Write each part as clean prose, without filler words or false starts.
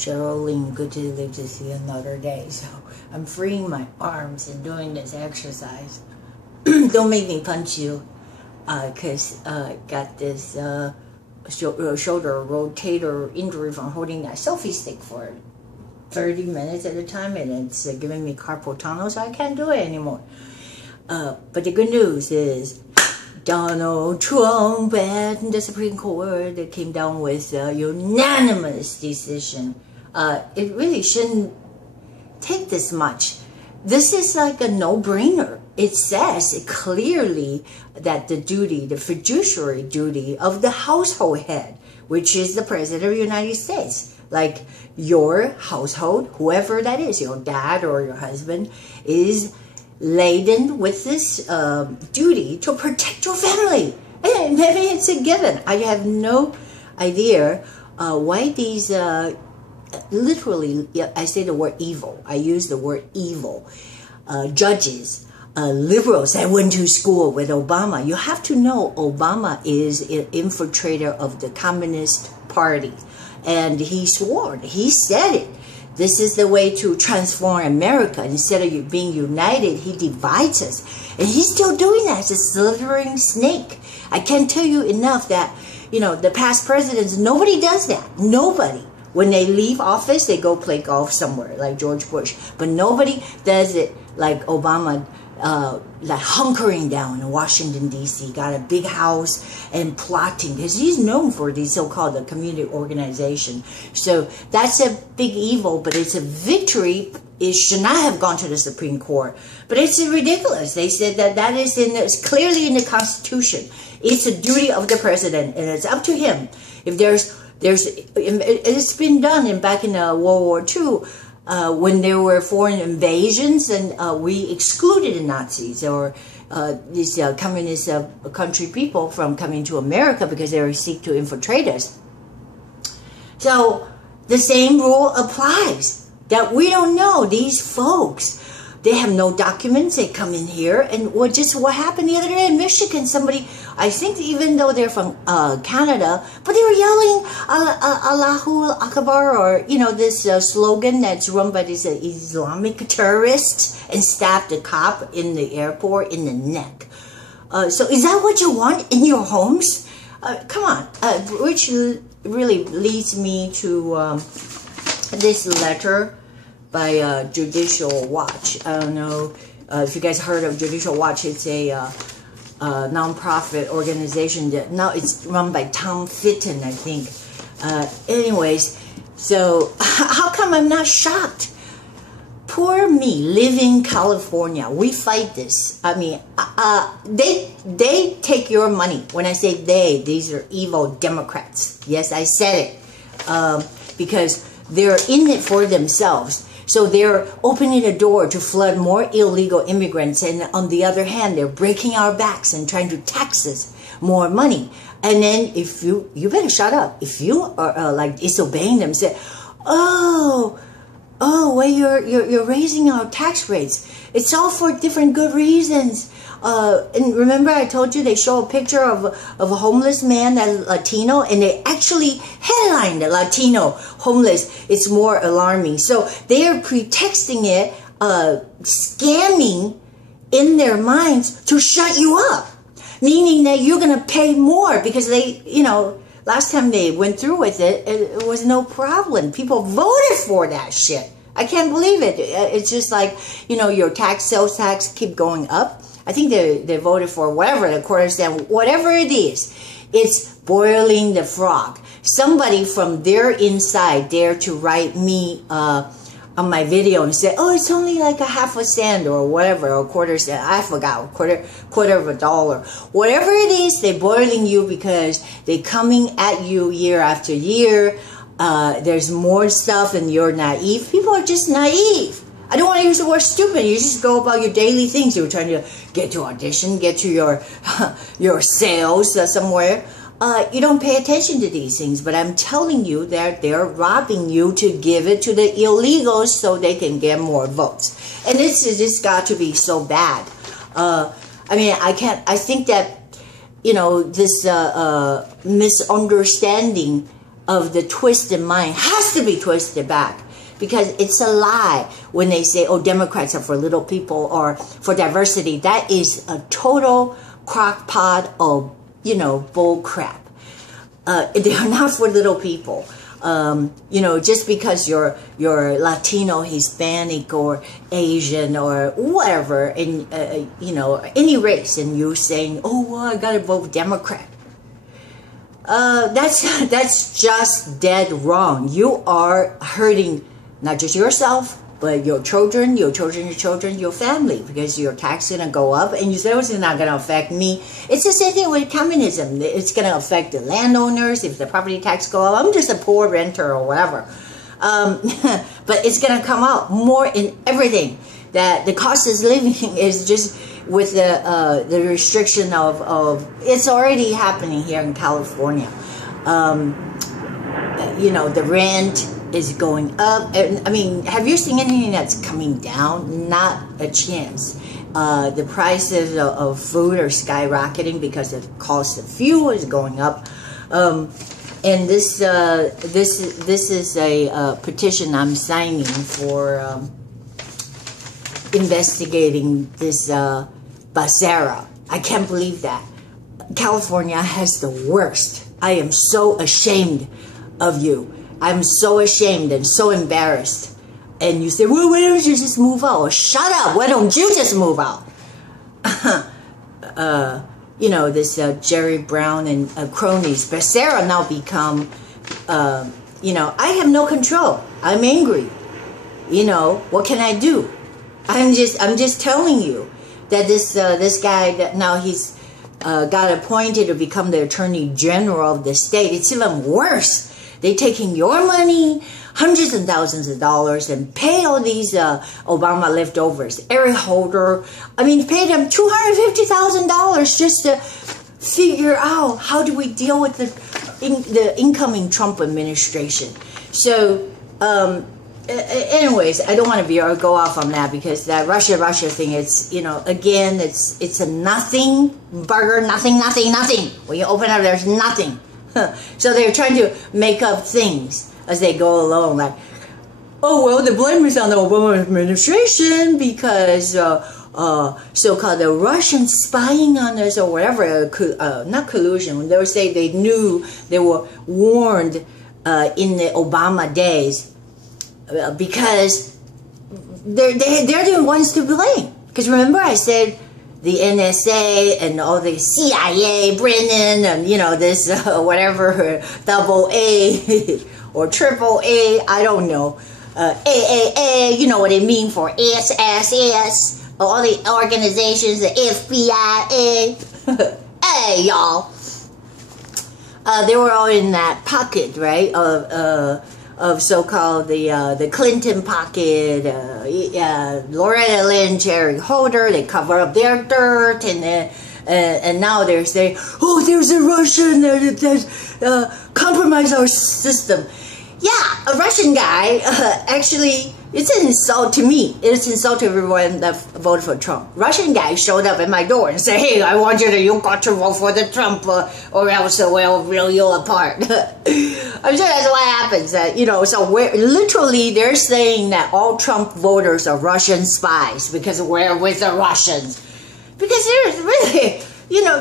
Cheryl, Ling, good to live to see another day. So I'm freeing my arms and doing this exercise. Don't make me punch you, because I got this shoulder rotator injury from holding that selfie stick for 30 minutes at a time, and it's giving me carpal tunnel, so I can't do it anymore. But the good news is Donald Trump and the Supreme Court, they came down with a unanimous decision. It really shouldn't take this much. This is like a no-brainer. It says clearly that the duty, the fiduciary duty of the household head, which is the President of the United States, like your household, whoever that is, your dad or your husband, is laden with this duty to protect your family. And maybe it's a given. I have no idea why these, literally, I say the word evil. I use the word evil. Judges, liberals that went to school with Obama. You have to know Obama is an infiltrator of the Communist Party. And he swore, he said it. This is the way to transform America. Instead of being united, he divides us. And he's still doing that. It's a slithering snake. I can't tell you enough that, you know, the past presidents, nobody does that. Nobody. When they leave office, they go play golf somewhere, like George Bush. But nobody does it like Obama, like hunkering down in Washington, D.C., got a big house and plotting, because he's known for these so-called community organization. So that's a big evil, but it's a victory. It should not have gone to the Supreme Court. But it's ridiculous. They said that that is it's clearly in the Constitution. It's a duty of the president, and it's up to him. If it's been done back in World War II, when there were foreign invasions, and we excluded the Nazis or these communist country people from coming to America because they were seek to infiltrate us. So the same rule applies, that we don't know these folks. They have no documents. They come in here, and just what happened the other day in Michigan, somebody, I think even though they're from Canada, but they were yelling Allahu Akbar, or, you know, this slogan that's run by these Islamic terrorists, and stabbed a cop in the airport in the neck. So is that what you want in your homes? Come on. Which really leads me to this letter by Judicial Watch. I don't know if you guys heard of Judicial Watch. It's a non-profit organization that now it's run by Tom Fitton, I think. Anyways, so how come I'm not shocked? Poor me, living in California. We fight this. I mean, they take your money. When I say they, these are evil Democrats. Yes, I said it. Because they're in it for themselves. So they're opening the door to flood more illegal immigrants, and on the other hand, they're breaking our backs and trying to tax us more money. And then if you better shut up. If you are like disobeying them, say, oh, well, you're raising our tax rates. It's all for different good reasons. And remember I told you they show a picture of a homeless man, that Latino, and they actually headlined the Latino homeless. It's more alarming. So they are pretexting it, scamming in their minds to shut you up. Meaning that you're going to pay more because they, you know, last time they went through with it, it was no problem. People voted for that shit. I can't believe it. It's just like, you know, your sales tax keep going up. I think they voted for whatever, the quarter cent, whatever it is. It's boiling the frog. Somebody from their inside dared to write me on my video and say, oh, it's only like a half a cent or whatever, or a quarter cent. I forgot, quarter of a dollar. Whatever it is, they're boiling you because they're coming at you year after year. There's more stuff and you're naive. People are just naive. I don't want to use the word stupid. You just go about your daily things. You're trying to get to audition, get to your sales somewhere. You don't pay attention to these things, but I'm telling you that they're robbing you to give it to the illegals so they can get more votes. And this has just got to be so bad. I mean, I think that, you know, this misunderstanding of the twisted mind has to be twisted back. Because it's a lie when they say, oh, Democrats are for little people or for diversity. That is a total crockpot of, bull crap. They are not for little people. Just because you're Latino, Hispanic, or Asian, or whatever, and any race, and you're saying, oh, well, I gotta vote Democrat. That's just dead wrong. You are hurting not just yourself, but your children, your family, because your tax is going to go up, and you say, oh, it's not going to affect me. It's the same thing with communism. It's going to affect the landowners if the property tax go up. I'm just a poor renter or whatever. But it's going to come out more in everything. That the cost of living is just with the restriction of it's already happening here in California. The rent is going up. And I mean, have you seen anything that's coming down? Not a chance. The prices of food are skyrocketing because the cost of fuel is going up. And this is a petition I'm signing for investigating this Becerra. I can't believe that. California has the worst. I am so ashamed of you. I'm so ashamed and so embarrassed. And you say, well, why don't you just move out? Well, shut up. Why don't you just move out? This Jerry Brown and cronies. Becerra now become, I have no control. I'm angry. What can I do? I'm just telling you that this guy that now he's got appointed to become the Attorney General of the state. It's even worse. They're taking your money, hundreds and thousands of dollars, and pay all these Obama leftovers. Eric Holder, pay them $250,000 just to figure out how do we deal with the incoming Trump administration. So, anyways, I don't want to go off on that because that Russia thing, it's, again, it's a nothing burger, nothing. When you open up, there's nothing. So they're trying to make up things as they go along, like, oh, well, the blame is on the Obama administration because so-called the Russians spying on us or whatever, not collusion. They would say they knew, they were warned in the Obama days because they're the ones to blame. Because remember I said the NSA and all the CIA, Brennan, and this whatever double A or triple A, I don't know, AAA, you know what it means for SSS, all the organizations, the FBI, hey y'all, they were all in that pocket, right, of so-called the Clinton pocket, Loretta Lynn, Jerry Holder. They cover up their dirt, and now they're saying, oh, there's a Russian that compromised our system. Yeah, a Russian guy, actually, it's an insult to me. It's an insult to everyone that voted for Trump. Russian guy showed up at my door and said, hey, you got to vote for the Trump or else we'll reel you apart. I'm sure that's what happens. So literally they're saying that all Trump voters are Russian spies because we're with the Russians. Because there's really,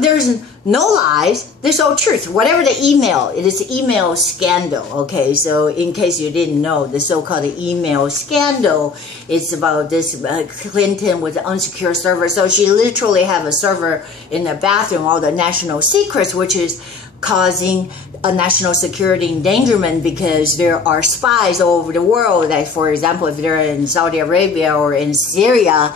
there's no lies, there's all truth. Whatever the email, it is email scandal, okay? So in case you didn't know, the so-called email scandal, it's about this Clinton with the unsecure server. So she literally have a server in the bathroom, all the national secrets, which is causing a national security endangerment because there are spies all over the world. Like, for example, if they're in Saudi Arabia or in Syria,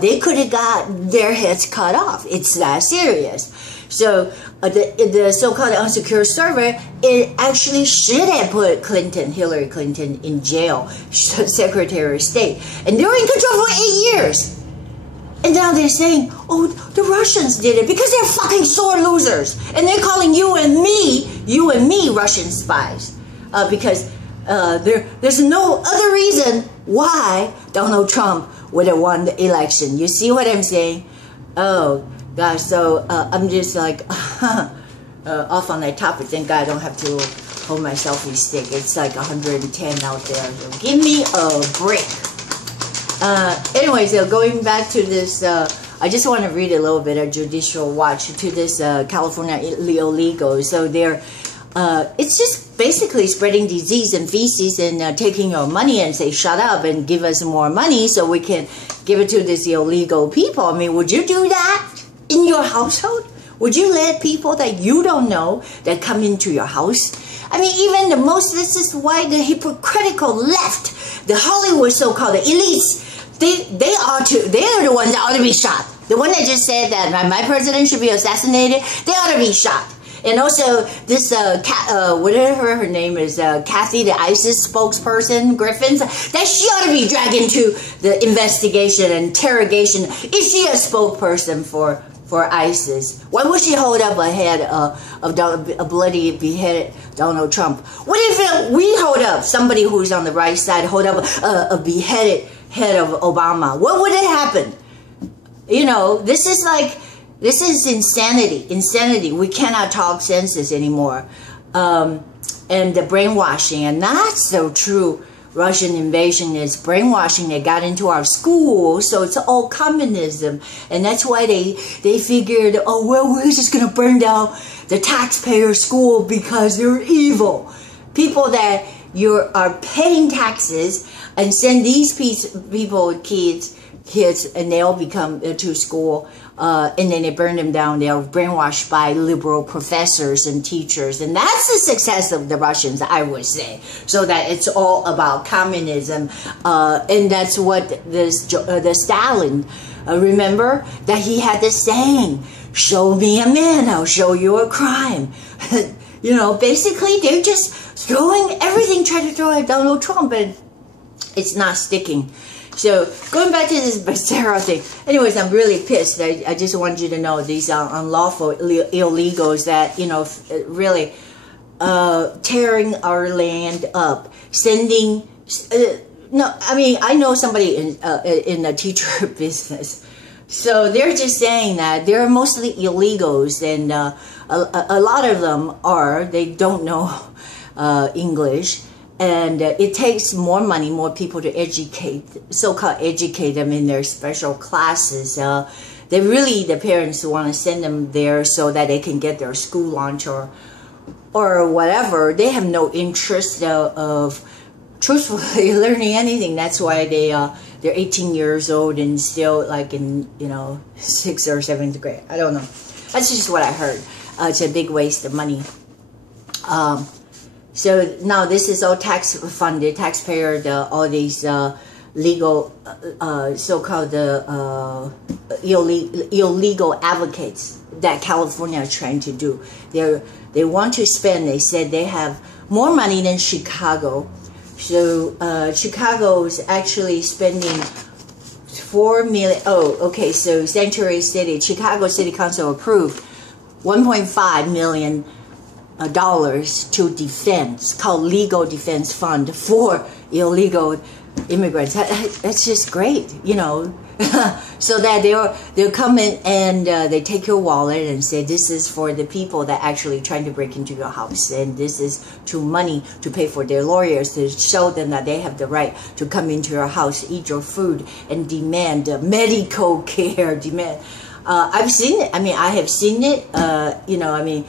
they could have got their heads cut off. It's that serious. So the so-called unsecure server, it actually should have put Hillary Clinton in jail, Secretary of State. And they were in control for 8 years. And now they're saying, oh, the Russians did it because they're fucking sore losers. And they're calling you and me Russian spies. Because there's no other reason why Donald Trump would have won the election. You see what I'm saying? Oh, gosh, so I'm just like off on that topic. Thank God I don't have to hold my selfie stick. It's like 110 out there. So give me a break. Anyway, so going back to this, I just want to read a little bit of Judicial Watch to this California illegal. So they're, it's just basically spreading disease and feces and taking your money and say, shut up and give us more money so we can give it to these illegal people. I mean, would you do that in your household? Would you let people that you don't know that come into your house? I mean, even the most, this is why the hypocritical left, the Hollywood so-called, the elites, they're the ones that ought to be shot. The one that just said that my president should be assassinated, they ought to be shot. And also this, whatever her name is, Kathy, the ISIS spokesperson, Griffins, that she ought to be dragged into the investigation and interrogation. Is she a spokesperson for ISIS? Why would she hold up a head of a bloody beheaded Donald Trump? What if we hold up somebody who's on the right side, hold up a beheaded head of Obama? What would it happen? You know, this is insanity. We cannot talk senses anymore. And the brainwashing, and not so true. Russian invasion is brainwashing. They got into our schools, so it's all communism. And that's why they figured, oh, well, we're just going to burn down the taxpayer school because they're evil. People that you are paying taxes and send these people, kids, and they all become to school, and then they burn them down. They're brainwashed by liberal professors and teachers, and that's the success of the Russians, I would say. So that it's all about communism, and that's what the Stalin. Remember that he had this saying: "Show me a man, I'll show you a crime." You know, basically they're just throwing everything, trying to throw at Donald Trump, and it's not sticking. So, going back to this Becerra thing. Anyways, I'm really pissed. I just want you to know these are unlawful illegals that, you know, really tearing our land up. Sending... no, I mean, I know somebody in the teacher business. So, they're just saying that they're mostly illegals. And a lot of them are. They don't know English. And it takes more money, more people to educate, so-called educate them in their special classes. The parents want to send them there so that they can get their school lunch or whatever. They have no interest of truthfully learning anything. That's why they're 18 years old and still like in, you know, 6th or 7th grade. I don't know. That's just what I heard. It's a big waste of money. So now this is all tax funded, taxpayer, all these legal, so-called illegal advocates that California is trying to do. They want to spend, they said they have more money than Chicago. So Chicago is actually spending $4 million. Oh, okay, so Sanctuary City, Chicago City Council approved $1.5 million to defense, called Legal Defense Fund for illegal immigrants. That's just great, you know. So that they'll come in and they take your wallet and say, this is for the people that actually trying to break into your house, and this is to money to pay for their lawyers to show them that they have the right to come into your house, eat your food, and demand medical care. I've seen it. I mean, I have seen it. You know, I mean,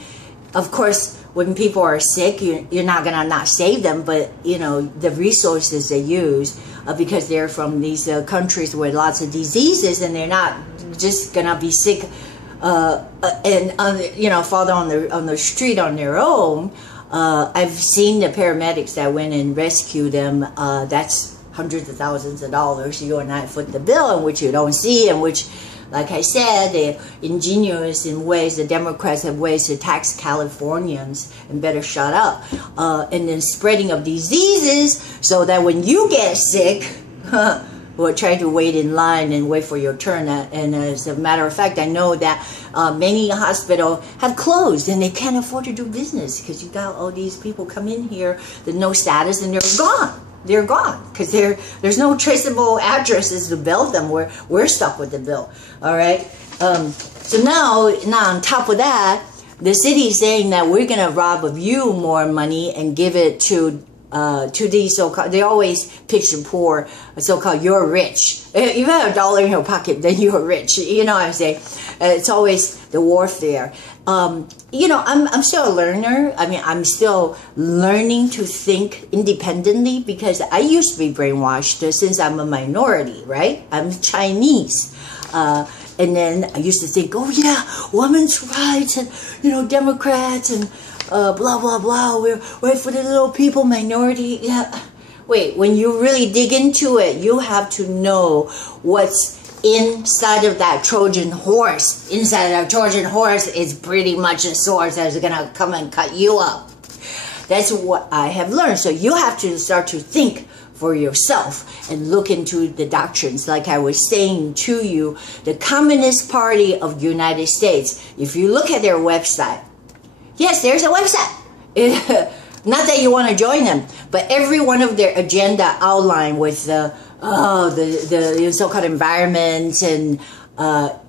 of course, when people are sick, you're not going to not save them, but, you know, the resources they use, because they're from these countries with lots of diseases, and they're not just going to be sick and, you know, fall on the street on their own. I've seen the paramedics that went and rescued them. That's hundreds of thousands of dollars. You and I foot the bill, in which you don't see, and which... Like I said, they're ingenious in ways. The Democrats have ways to tax Californians and better shut up. And then spreading of diseases so that when you get sick, we'll try to wait in line and wait for your turn. And as a matter of fact, I know that many hospitals have closed and they can't afford to do business because you got all these people come in here with no status and they're gone. They're gone because there's no traceable addresses to bill them. We're stuck with the bill. All right. So now on top of that, the city is saying that we're going to rob of you more money and give it to these so-called, they always picture poor, so-called, you're rich. If you have $1 in your pocket, then you're rich. You know what I'm saying? It's always the warfare. You know, I'm still a learner. I mean, I'm still learning to think independently because I used to be brainwashed since I'm a minority, right? I'm Chinese. And then I used to think, oh yeah, women's rights and, you know, Democrats and blah, blah, blah. We're for the little people, minority. Yeah. Wait, when you really dig into it, you have to know what's inside of that Trojan horse. Inside of that Trojan horse is pretty much a source that's going to come and cut you up. That's what I have learned. So you have to start to think for yourself and look into the doctrines. Like I was saying to you, the Communist Party of the United States, if you look at their website, yes, there's a website. Not that you want to join them, but every one of their agenda outlined with the so-called environment and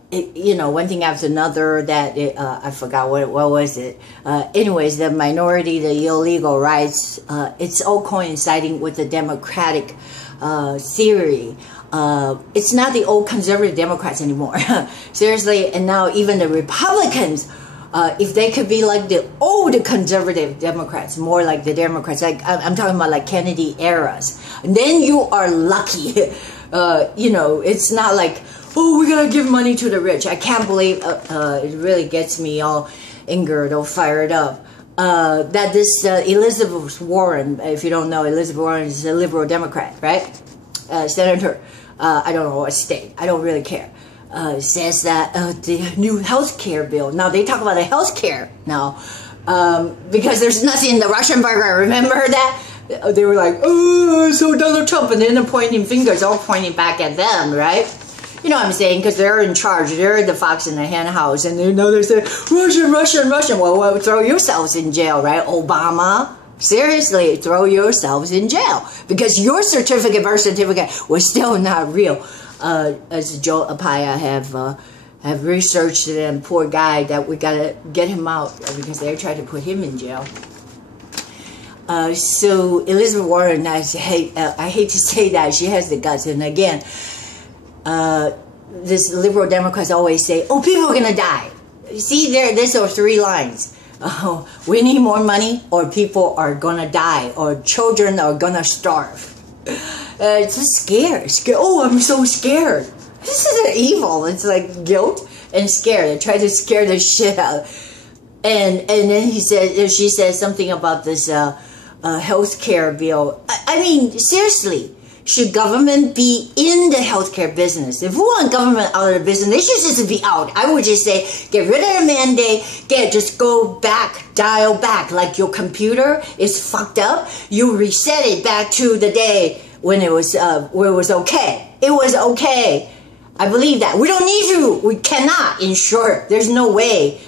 you know, one thing after another that I forgot what was it. Anyways, the minority, the illegal rights, it's all coinciding with the democratic theory. It's not the old conservative Democrats anymore. Seriously, and now even the Republicans, if they could be like the old conservative Democrats, more like the Democrats, like I'm talking about like Kennedy eras, then you are lucky. You know, it's not like, oh, we gotta give money to the rich. I can't believe, it really gets me all angered or fired up. That this Elizabeth Warren, if you don't know, Elizabeth Warren is a liberal Democrat, right? Senator, I don't know what state, I don't really care. Says that the new health care bill, now they talk about the health care now, because there's nothing in the Russian burger, remember that? They were like, oh, so Donald Trump, and then they're pointing fingers, all pointing back at them, right? You know what I'm saying? Because they're in charge. They're the fox in the hen house. And they know they say, Russian. Well, throw yourselves in jail, right? Obama. Seriously, throw yourselves in jail. Because your certificate, birth certificate, was still not real. As Joe Apaya have researched it, and poor guy, that we got to get him out because they tried to put him in jail. So Elizabeth Warren, I hate to say that, she has the guts. And again, this liberal Democrats always say, oh, people are going to die. See, there's those three lines. We need more money, or people are going to die, or children are going to starve. It's just scared. Oh, I'm so scared. This isn't evil. It's like guilt and scare. They try to scare the shit out. And then she says something about this health care bill. I mean, seriously. Should government be in the healthcare business? If we want government out of the business, they should just be out. I would just say, get rid of the mandate, just go back, dial back. Like your computer is fucked up, you reset it back to the day when it was where it was okay. It was okay. I believe that. We don't need to. We cannot insure. There's no way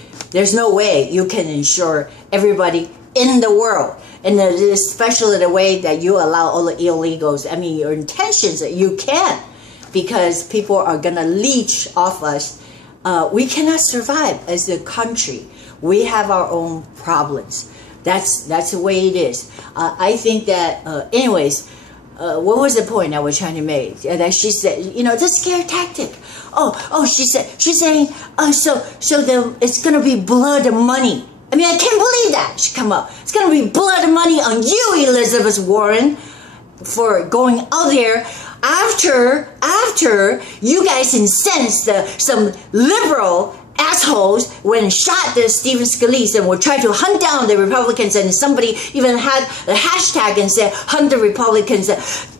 you can insure everybody in the world. And especially the way that you allow all the illegals, I mean, your intentions, you can't, because people are going to leech off us. We cannot survive as a country. We have our own problems. That's the way it is. I think that, anyways, what was the point I was trying to make? That she said, you know, the scare tactic. She's saying, so it's going to be blood and money. I mean, I can't believe that she come up. It's going to be blood and money on you, Elizabeth Warren, for going out there after you guys incensed some liberal assholes when shot the Stephen Scalise and were trying to hunt down the Republicans, and somebody even had a hashtag and said, hunt the Republicans.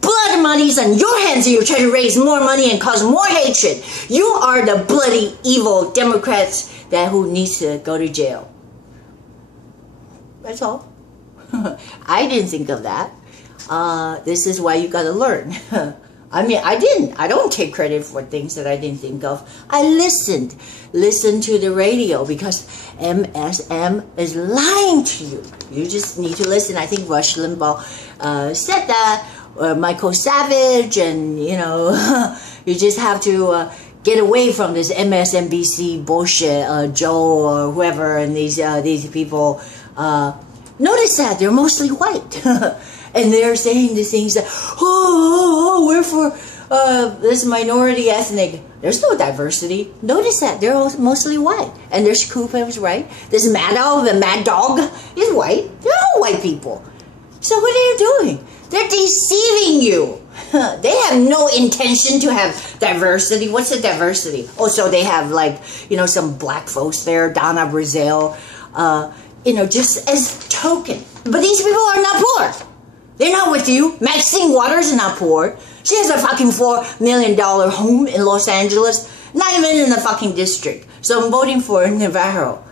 Blood and money's on your hands, and you're trying to raise more money and cause more hatred. You are the bloody evil Democrats who needs to go to jail. That's all. I didn't think of that. This is why you gotta learn. I mean, I don't take credit for things that I didn't think of. I listened to the radio, because MSM is lying to you. You just need to listen. I think Rush Limbaugh said that, or Michael Savage, and you know, you just have to get away from this MSNBC bullshit, Joe or whoever, and these people. Notice that they're mostly white, and they're saying the things that, we're for this minority ethnic. There's no diversity. Notice that they're all mostly white, and there's Koopa was right. This Maddo, the Mad Dog, is white. They're all white people. So what are you doing? They're deceiving you. They have no intention to have diversity. What's the diversity? Oh, so they have like, some black folks there, Donna Brazil, just as token. But these people are not poor. They're not with you. Maxine Waters is not poor. She has a fucking $4 million home in Los Angeles, not even in the fucking district. So I'm voting for Navarro.